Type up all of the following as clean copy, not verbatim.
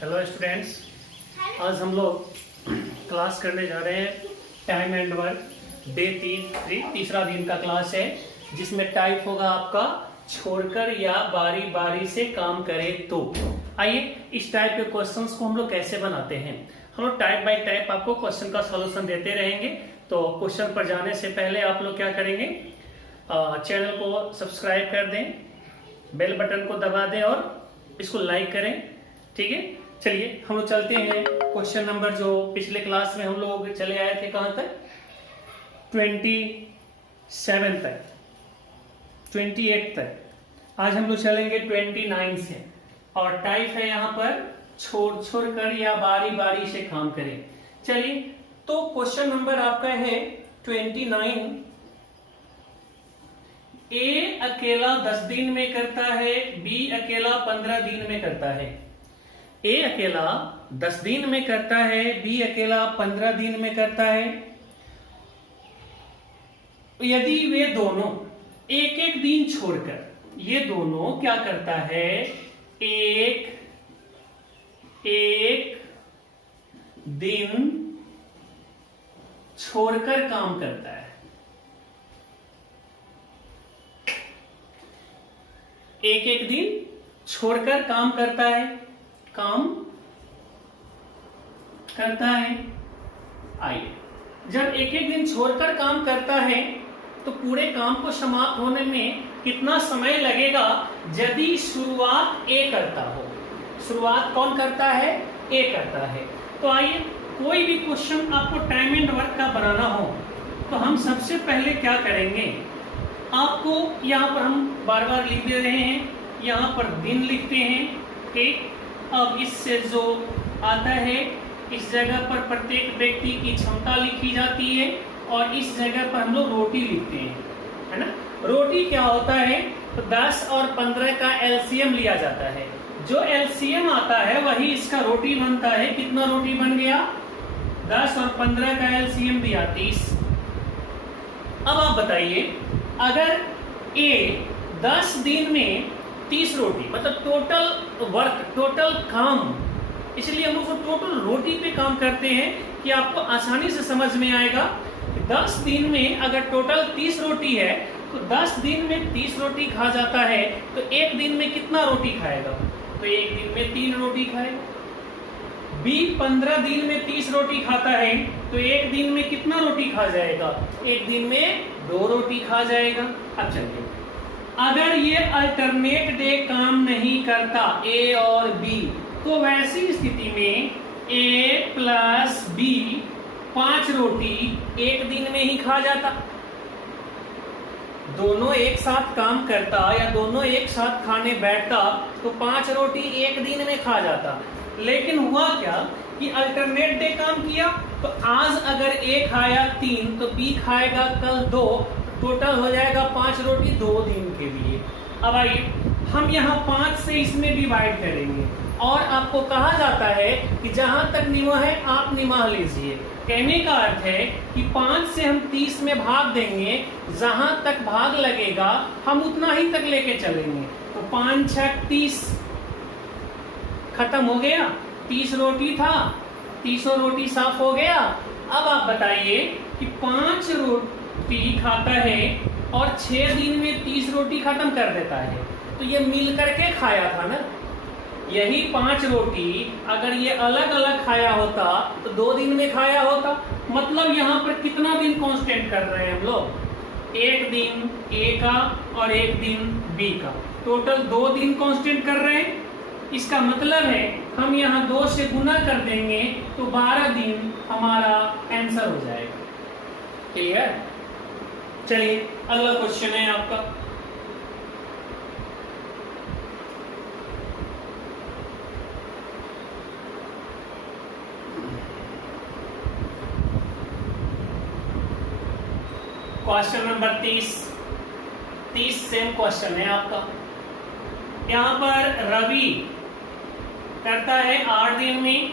Hello students, आज हम लोग क्लास करने जा रहे हैं टाइम एंड वर्क डे 3 तीसरा दिन का क्लास है, जिसमें टाइप होगा आपका छोड़कर या बारी बारी से काम करे तो। आइए इस टाइप के क्वेश्चंस को हम लोग कैसे बनाते हैं। हम लोग टाइप बाय टाइप आपको क्वेश्चन का सॉल्यूशन देते रहेंगे। तो क्वेश्चन पर जाने से पहले आप लोग क्या करेंगे, चैनल को सब्सक्राइब कर दें, बेल बटन को दबा दें और इसको लाइक करें। ठीक है, चलिए हम लोग चलते हैं क्वेश्चन नंबर जो पिछले क्लास में हम लोग चले आए थे, कहां तक 27 तक 28 तक। आज हम लोग चलेंगे 29 से और टाइप है यहाँ पर छोड़ छोड़ कर या बारी बारी से काम करें। चलिए, तो क्वेश्चन नंबर आपका है 29। ए अकेला 10 दिन में करता है, बी अकेला 15 दिन में करता है। ए अकेला 10 दिन में करता है, बी अकेला 15 दिन में करता है। यदि वे दोनों एक एक दिन छोड़कर, ये दोनों क्या करता है, एक दिन छोड़कर काम करता है। एक दिन छोड़कर काम करता है। आइए, जब एक दिन छोड़कर काम करता है तो पूरे काम को समाप्त होने में कितना समय लगेगा यदि शुरुआत ए करता हो। शुरुआत कौन करता है, ए करता है। तो आइए, कोई भी क्वेश्चन आपको टाइम एंड वर्क का बनाना हो तो हम सबसे पहले क्या करेंगे, आपको यहाँ पर हम बार बार लिख दे रहे हैं, यहाँ पर दिन लिखते हैं। ठीक, अब इससे जो आता है इस जगह पर प्रत्येक व्यक्ति की क्षमता लिखी जाती है और इस जगह पर हम लोग रोटी लिखते हैं, है ना। रोटी क्या होता है, तो 10 और 15 का एलसीएम लिया जाता है। जो एलसीएम आता है वही इसका रोटी बनता है। कितना रोटी बन गया, 10 और 15 का एलसीएम दिया 30। अब आप बताइए, अगर ए 10 दिन में 30 रोटी, मतलब टोटल वर्क, टोटल काम, इसलिए हम लोग टोटल रोटी पे काम करते हैं कि आपको आसानी से समझ में आएगा। 10 दिन में अगर टोटल 30 रोटी है तो 10 दिन में 30 रोटी खा जाता है, तो एक दिन में कितना रोटी खाएगा, तो एक दिन में 3 रोटी खाएगा। बी 15 दिन में 30 रोटी खाता है तो एक दिन में कितना रोटी खा जाएगा, एक दिन में 2 रोटी खा जाएगा। अब चलिए, अगर ये अल्टरनेट डे काम नहीं करता ए और बी, तो वैसी स्थिति में ए प्लस बी 5 रोटी एक दिन में ही खा जाता। दोनों एक साथ काम करता या दोनों एक साथ खाने बैठता तो 5 रोटी एक दिन में खा जाता। लेकिन हुआ क्या कि अल्टरनेट डे काम किया, तो आज अगर ए खाया 3 तो बी खाएगा कल 2, टोटल हो जाएगा 5 रोटी 2 दिन के लिए। अब आइए, हम यहाँ 5 से इसमें डिवाइड करेंगे और आपको कहा जाता है कि जहां तक निगाह है आप निगाह लीजिए। कहने का अर्थ है कि 5 से हम 30 में भाग देंगे, जहां तक भाग लगेगा हम उतना ही तक लेके चलेंगे। तो 5 6 30 खत्म हो गया, 30 रोटी था, 30 रोटी साफ हो गया। अब आप बताइए कि 5 रोटी खाता है और 6 दिन में 30 रोटी खत्म कर देता है, तो ये मिल करके खाया था ना। यही 5 रोटी अगर ये अलग अलग खाया होता तो 2 दिन में खाया होता। मतलब यहाँ पर कितना दिन कांस्टेंट कर रहे हैं हम लोग, एक दिन ए का और एक दिन बी का, टोटल 2 दिन कांस्टेंट कर रहे हैं। इसका मतलब है हम यहाँ 2 से गुना कर देंगे तो 12 दिन हमारा आंसर हो जाएगा। ठीक है, चलिए अगला क्वेश्चन है आपका। क्वेश्चन नंबर 30 सेम क्वेश्चन है आपका। यहाँ पर रवि करता है 8 दिन में,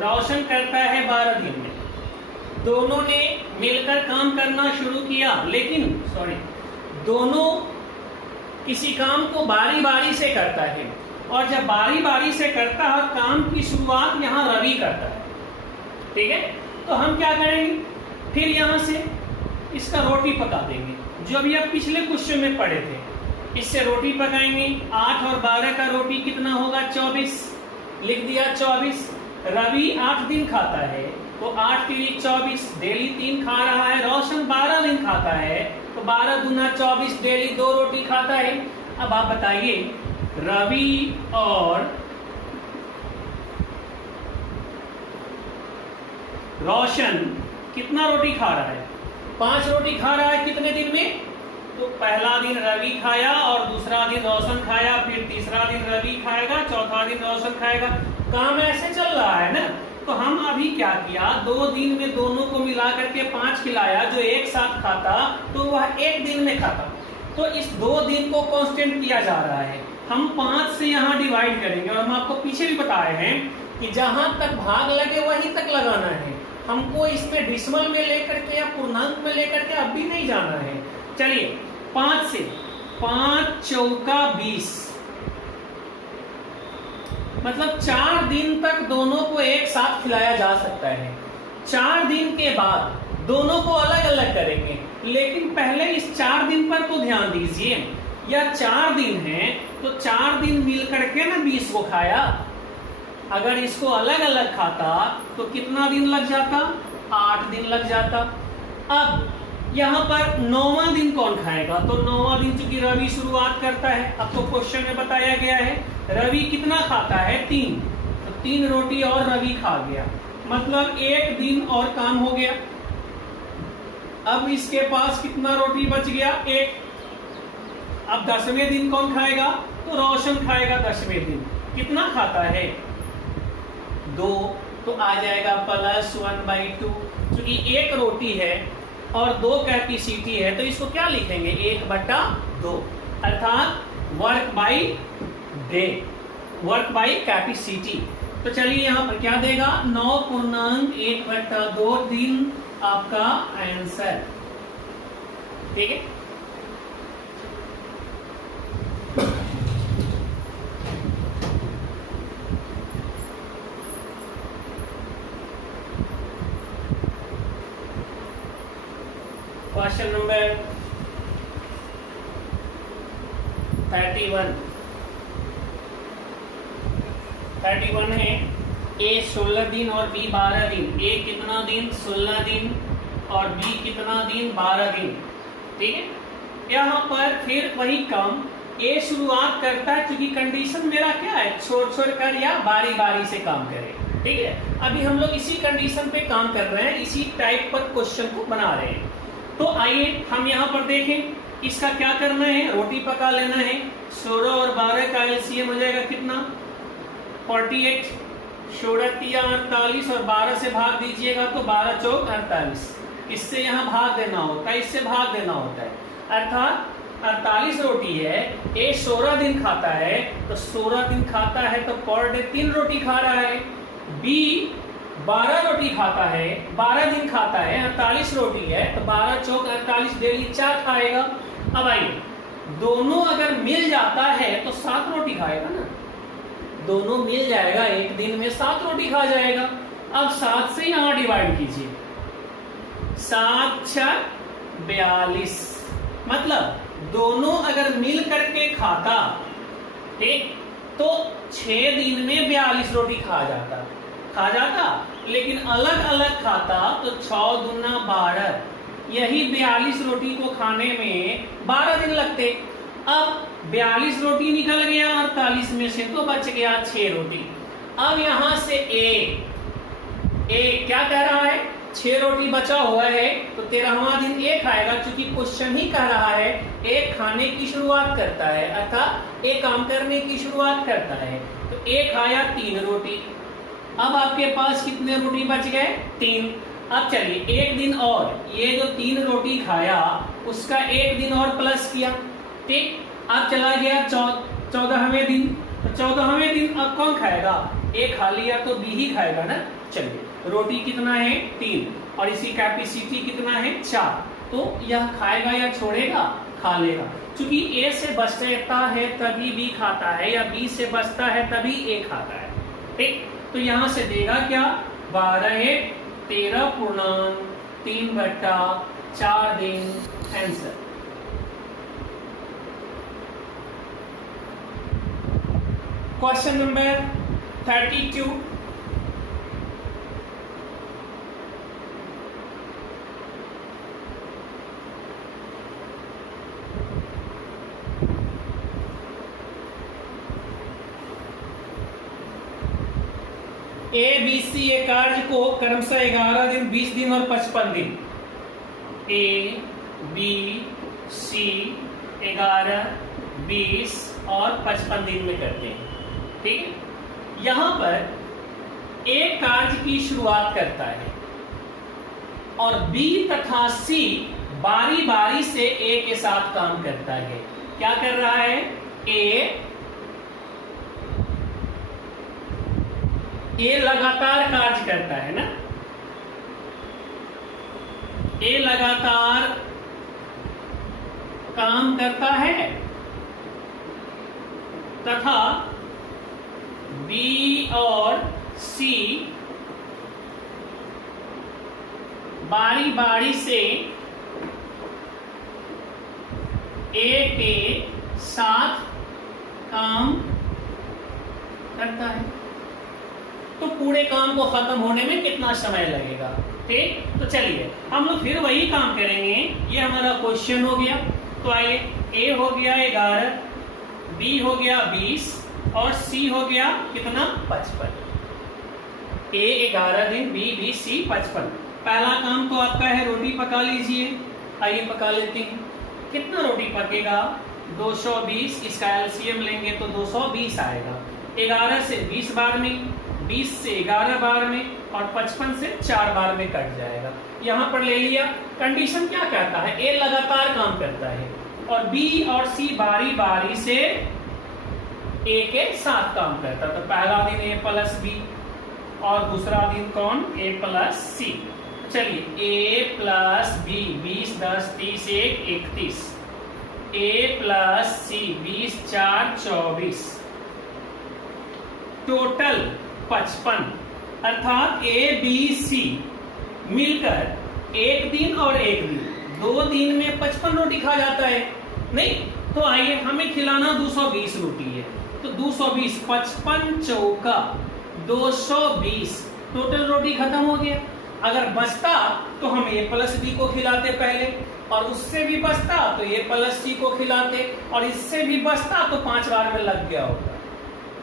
रोशन करता है 12 दिन में। दोनों ने मिलकर काम करना शुरू किया, लेकिन दोनों किसी काम को बारी बारी से करता है, और जब बारी बारी से करता है काम की शुरुआत यहाँ रवि करता है, ठीक है। तो हम क्या करेंगे, फिर यहाँ से इसका रोटी पका देंगे, जो अभी आप पिछले क्वेश्चन में पढ़े थे। इससे रोटी पकाएंगे, 8 और 12 का रोटी कितना होगा, 24, लिख दिया 24। रवि 8 दिन खाता है, तो 8 3 24, डेली 3 खा रहा है। रोशन 12 दिन खाता है, तो 12 दूना 24, डेली 2 रोटी खाता है। अब आप बताइए, रवि और रोशन कितना रोटी खा रहा है, 5 रोटी खा रहा है कितने दिन में। तो पहला दिन रवि खाया और दूसरा दिन रोशन खाया, फिर तीसरा दिन रवि खाएगा, चौथा दिन रोशन खाएगा। काम ऐसे चल रहा है ना। तो हम अभी क्या किया, 2 दिन में दोनों को मिला करके 5 खिलाया, जो एक साथ खाता तो वह 1 दिन में खाता। तो इस 2 दिन को कांस्टेंट किया जा रहा है। हम 5 से यहाँ डिवाइड करेंगे, और हम आपको पीछे भी बताए हैं कि जहां तक भाग लगे वहीं तक लगाना है। हमको इसमें डिसिमल में लेकर के या पूर्णांक में लेकर के अभी नहीं जाना है। चलिए 5 से, 5 चौका 20, मतलब 4 दिन तक दोनों को एक साथ खिलाया जा सकता है। 4 दिन के बाद दोनों को अलग अलग करेंगे, लेकिन पहले इस 4 दिन पर तो ध्यान दीजिए। या 4 दिन है तो 4 दिन मिल करके ना 20 को खाया। अगर इसको अलग अलग खाता तो कितना दिन लग जाता, 8 दिन लग जाता। अब यहाँ पर 9वां दिन कौन खाएगा, तो 9वां दिन चूंकि रवि शुरुआत करता है। अब तो क्वेश्चन में बताया गया है रवि कितना खाता है, 3, तो 3 रोटी और रवि खा गया, मतलब 1 दिन और काम हो गया। अब इसके पास कितना रोटी बच गया, 1। अब 10वें दिन कौन खाएगा, तो रोशन खाएगा। 10वें दिन कितना खाता है, 2, तो आ जाएगा +1/2। क्योंकि 1 रोटी है और 2 कैपेसिटी है, तो इसको क्या लिखेंगे, 1/2, अर्थात work by day, work by capacity. तो चलिए यहाँ पर क्या देगा, 9.1/2 दिन आपका आंसर, ठीक है। क्वेश्चन नंबर 31 है, ए 16 दिन और बी 12 दिन। ए कितना दिन, 16 दिन, और बी कितना दिन, 12 दिन, ठीक है। यहाँ पर फिर वही काम, ए शुरुआत करता है, क्योंकि कंडीशन मेरा क्या है, छोड़ छोड़ कर या बारी बारी से काम करे, ठीक है। अभी हम लोग इसी कंडीशन पे काम कर रहे हैं, इसी टाइप पर क्वेश्चन को बना रहे हैं। तो आइए हम यहाँ पर देखें, इसका क्या करना है, रोटी पका लेना है। 16 और 12 का एलसीएम हो जाएगा कितना, 48, 16 तिया 48, और 12 से भाग दीजिएगा तो 12 चौक 48। इससे यहाँ भाग देना होता है, इससे भाग देना होता है, अर्थात 48 रोटी है। ए 16 दिन खाता है, तो 16 दिन खाता है तो पर डे 3 रोटी खा रहा है। बी 12 रोटी खाता है, 12 दिन खाता है, 48 रोटी है, तो 12 चौक 48, डेली 4 खाएगा। अब आइए, दोनों अगर मिल जाता है तो 7 रोटी खाएगा ना, दोनों मिल जाएगा, एक दिन में 7 रोटी खा जाएगा। अब 7 से यहां डिवाइड कीजिए, 7 6 42, मतलब दोनों अगर मिल करके खाता, ठीक, तो 6 दिन में 42 रोटी खा जाता, लेकिन अलग अलग खाता तो 6 दूना 12, यही 42 रोटी को खाने में 12 दिन लगते। अब 42 रोटी निकल गया 48 में से, तो बच गया 6 रोटी। अब यहां से ए क्या कह रहा है, 6 रोटी बचा हुआ है, तो 13वां दिन ए खाएगा, क्योंकि क्वेश्चन ही कह रहा है ए खाने की शुरुआत करता है, अर्थात ए काम करने की शुरुआत करता है। तो ए खाया 3 रोटी। अब आपके पास कितने रोटी बच गए, 3। अब चलिए 1 दिन और, ये जो 3 रोटी खाया उसका 1 दिन और प्लस किया, ठीक। अब चला गया 14वें दिन, तो 14वें दिन अब कौन खाएगा, ए खा लिया तो बी ही खाएगा ना। चलिए रोटी कितना है, 3, और इसी कैपेसिटी कितना है, 4, तो यह खाएगा या छोड़ेगा, खा लेगा। क्योंकि ए से बचता है तभी बी खाता है, या बी से बचता है तभी ए खाता है। ठीक, तो यहां से देगा क्या, 12 13.3/4 दिन answer. Question number 32, A B C A कार्य को क्रमशः 11 दिन, 20 दिन और 55 दिन, ए बी सी 11, 20 और 55 दिन में करते हैं। ठीक है, यहां पर ए कार्य की शुरुआत करता है और बी तथा सी बारी बारी से ए के साथ काम करता है। क्या कर रहा है, ए लगातार कार्य करता है ना, ए लगातार काम करता है तथा बी और सी बारी बारी से ए के साथ काम करता है। तो पूरे काम को खत्म होने में कितना समय लगेगा। ठीक, तो चलिए हम लोग फिर वही काम करेंगे। ये हमारा क्वेश्चन हो गया, तो आइए, ए हो गया 11, बी हो गया 20 और सी हो गया कितना, 55। ए 11 दिन, बी 20, सी 55। पहला काम तो आपका है रोटी पका लीजिए। आइए पका लेते हैं। कितना रोटी पकेगा, 220। इसका एलसीएम लेंगे तो 220 आएगा। 11 से 20 बार में, 20 से 11 बार में और 55 से 4 बार में कट जाएगा। यहां पर ले लिया। कंडीशन क्या कहता है, ए लगातार काम करता है और बी और सी बारी बारी से ए के साथ काम करता है। तो पहला दिन ए प्लस बी और दूसरा दिन कौन, ए प्लस सी। चलिए, ए प्लस बी 20, 10, 30, 1, 31, ए प्लस सी 20, 4, 24, टोटल 55। अर्थात ए बी सी मिलकर एक दिन और एक दिन, 2 दिन में 55 रोटी खा जाता है। नहीं तो आइए, हमें खिलाना 220 रोटी है, तो 220, 55 चौका 220, टोटल रोटी खत्म हो गया। अगर बचता तो हम ए प्लस बी को खिलाते पहले, और उससे भी बचता तो ए प्लस सी को खिलाते, और इससे भी बचता तो 5 बार में लग गया होगा।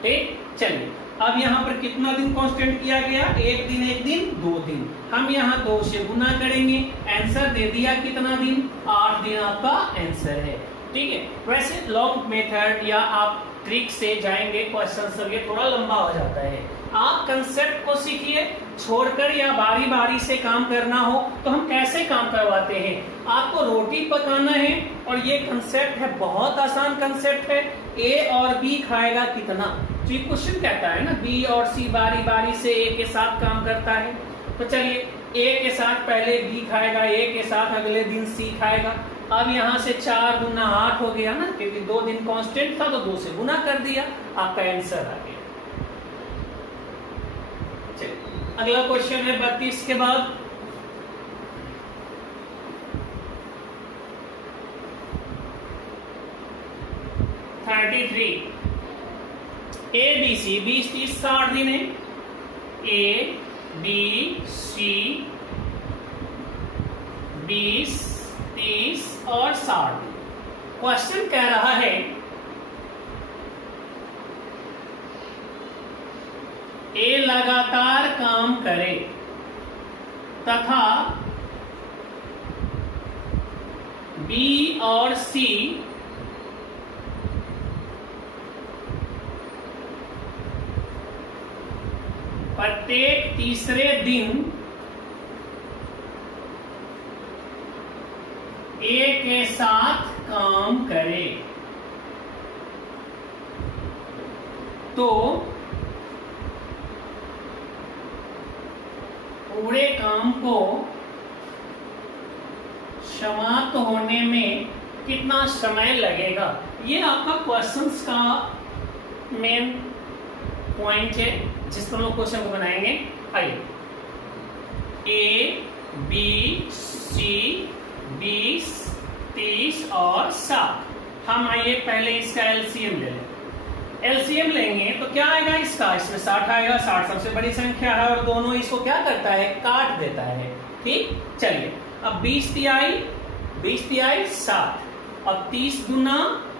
ठीक, चलिए अब यहाँ पर कितना दिन कांस्टेंट किया गया, एक दिन, एक दिन, 2 दिन। हम यहाँ 2 से गुना करेंगे, आंसर दे दिया कितना दिन, 8 दिन आपका आंसर है। ठीक है, वैसे लॉन्ग मेथड या आप ट्रिक से जाएंगे क्वेश्चन सब ये थोड़ा लंबा हो जाता है। आप कंसेप्ट को सीखिए, छोड़कर या बारी बारी से काम करना हो तो हम कैसे काम करवाते हैं। आपको रोटी पकाना है और ये कंसेप्ट है, बहुत आसान कंसेप्ट है। ए और बी खाएगा कितना, तो ये क्वेश्चन कहता है ना, बी और सी बारी बारी से ए के साथ काम करता है। तो चलिए, ए के साथ पहले बी खाएगा, ए के साथ अगले दिन सी खाएगा। अब यहाँ से 4 गुना 8 हो गया ना, क्योंकि 2 दिन कांस्टेंट था तो 2 से गुना कर दिया, आपका आंसर आ गया। चलिए अगला क्वेश्चन है 32 के बाद। ए बी सी 20, 30, 60 दिन है। ए बी सी 20, 30 और 60 दिन। क्वेश्चन कह रहा है ए लगातार काम करे तथा बी और सी प्रत्येक तीसरे दिन ए के साथ काम करे तो पूरे काम को समाप्त होने में कितना समय लगेगा। ये आपका क्वेश्चंस का मेन पॉइंट है जिस पर हम लोग क्वेश्चन को बनाएंगे। आइए, A, B, C, 20, 30 और 60। हम आइए पहले इसका एलसीएम ले लें। एलसीएम लेंगे तो क्या आएगा इसका, इसमें 60 आएगा। 60 सबसे बड़ी संख्या है और दोनों इसको क्या करता है, काट देता है। ठीक, चलिए अब 20 तिहाई 60 और 30 दूना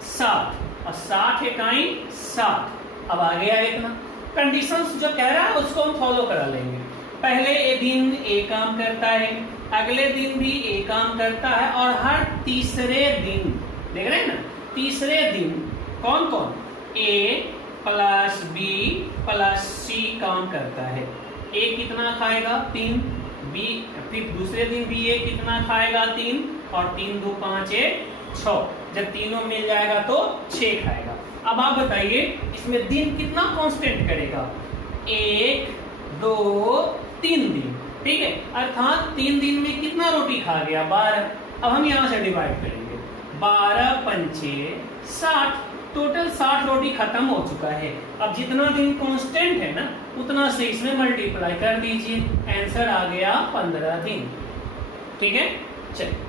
60 और 60 इकाई 60। अब आ गया इतना। कंडीशंस जो कह रहा है उसको हम फॉलो करा लेंगे। पहले दिन ए काम करता है, अगले दिन भी ए काम करता है और हर तीसरे दिन, देख रहे हैं ना, तीसरे दिन कौन कौन, ए प्लस बी प्लस सी काम करता है। ए कितना खाएगा, 3, बी फिर दूसरे दिन भी ए कितना खाएगा, 3 और 3 2 5 1 6। जब तीनों मिल जाएगा तो 6 खाएगा। अब आप बताइए इसमें दिन कितना कांस्टेंट करेगा, 1 2 3 दिन। ठीक है, अर्थात 3 दिन में कितना रोटी खा गया, 12। अब हम यहां से डिवाइड करेंगे, 12 पंचे 60, टोटल 60 रोटी खत्म हो चुका है। अब जितना दिन कांस्टेंट है ना उतना से इसमें मल्टीप्लाई कर दीजिए, आंसर आ गया 15 दिन। ठीक है, चलिए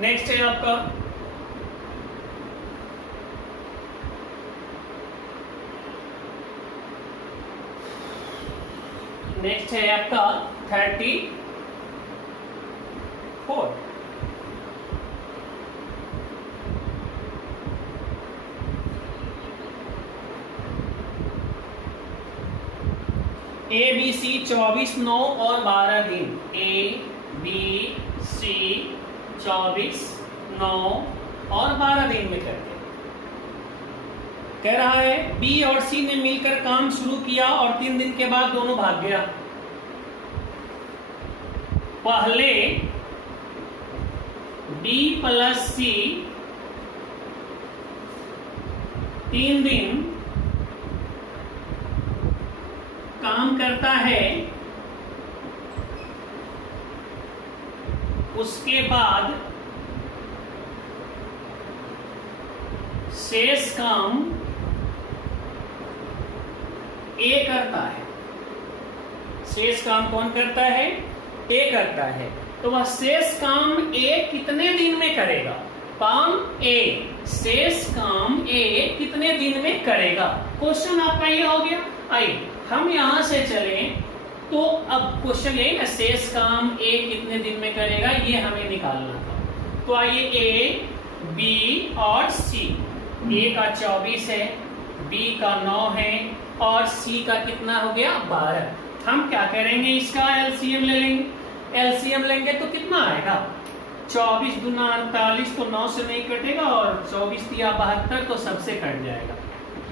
नेक्स्ट है आपका नेक्स्ट है आपका 34। ए बी सी 24 9 और 12 दिन। ए बी सी 24 9 और 12 दिन में करते कह रहा है बी और सी ने मिलकर काम शुरू किया और 3 दिन के बाद दोनों भाग गया। पहले बी प्लस सी 3 दिन काम करता है, उसके बाद शेष काम ए करता है। शेष काम कौन करता है, ए करता है। तो वह शेष काम ए कितने दिन में करेगा, काम ए, शेष काम ए कितने दिन में करेगा। क्वेश्चन आपका ये हो गया। आइए हम यहां से चलें तो अब क्वेश्चन ये ना, शेष काम ए कितने दिन में करेगा ये हमें निकालना था। तो आइए ए बी और सी, ए का 24 है, बी का 9 है और सी का कितना हो गया 12। हम क्या करेंगे, इसका एलसीएम ले लेंगे। एलसीएम लेंगे तो कितना आएगा, 24 दूना 48 तो 9 से नहीं कटेगा और 24 तिया 72 तो सबसे कट जाएगा।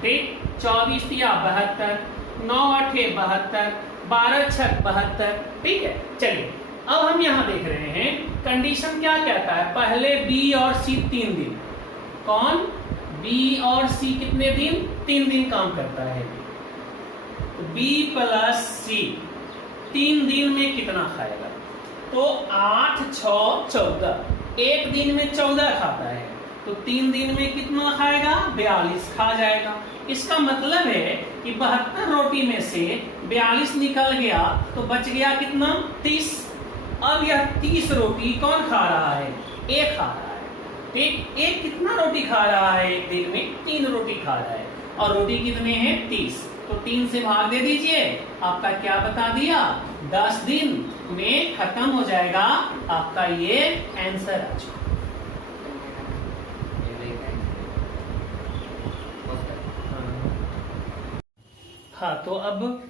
ठीक, 24 तिया 72, 9 8 72, 12 6 72। ठीक है, चलिए अब हम यहां देख रहे हैं कंडीशन क्या कहता है। पहले बी और सी 3 दिन, कौन, बी और सी कितने दिन, 3 दिन काम करता है। बी प्लस सी 3 दिन में कितना खाएगा, तो 8 6 14, एक दिन में 14 खाता है तो 3 दिन में कितना खाएगा, 42 खा जाएगा। इसका मतलब है कि 72 रोटी में से 42 निकल गया तो बच गया कितना, 30। अब यह 30 रोटी कौन खा रहा है, ए खा रहा है। ठीक, एक कितना रोटी खा रहा है, एक दिन में 3 रोटी खा रहा है और रोटी कितने हैं 30, तो 3 से भाग दे दीजिए। आपका क्या बता दिया, 10 दिन में खत्म हो जाएगा आपका ये आंसर आ चुका। हाँ, तो अब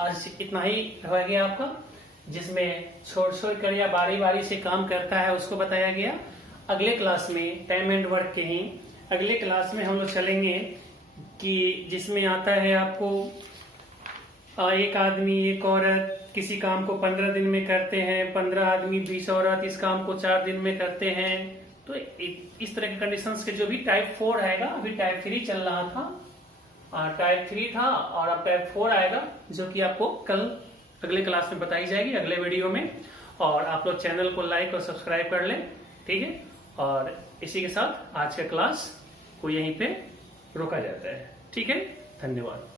आज इतना ही हो गया आपका, जिसमें छोड़ छोड़ कर या बारी बारी से काम करता है उसको बताया गया। अगले क्लास में टाइम एंड वर्क के ही अगले क्लास में हम लोग चलेंगे कि जिसमें आता है आपको एक आदमी एक औरत किसी काम को 15 दिन में करते हैं, 15 आदमी 20 औरत इस काम को 4 दिन में करते हैं। तो इस तरह के कंडीशंस के जो भी टाइप 4 आएगा, अभी टाइप 3 चल रहा था, टाइप 3 था और अब टाइप 4 आएगा, जो कि आपको कल अगले क्लास में बताई जाएगी, अगले वीडियो में। और आप लोग चैनल को लाइक और सब्सक्राइब कर लें, ठीक है। और इसी के साथ आज का क्लास को यहीं पे रोका जाता है। ठीक है, धन्यवाद।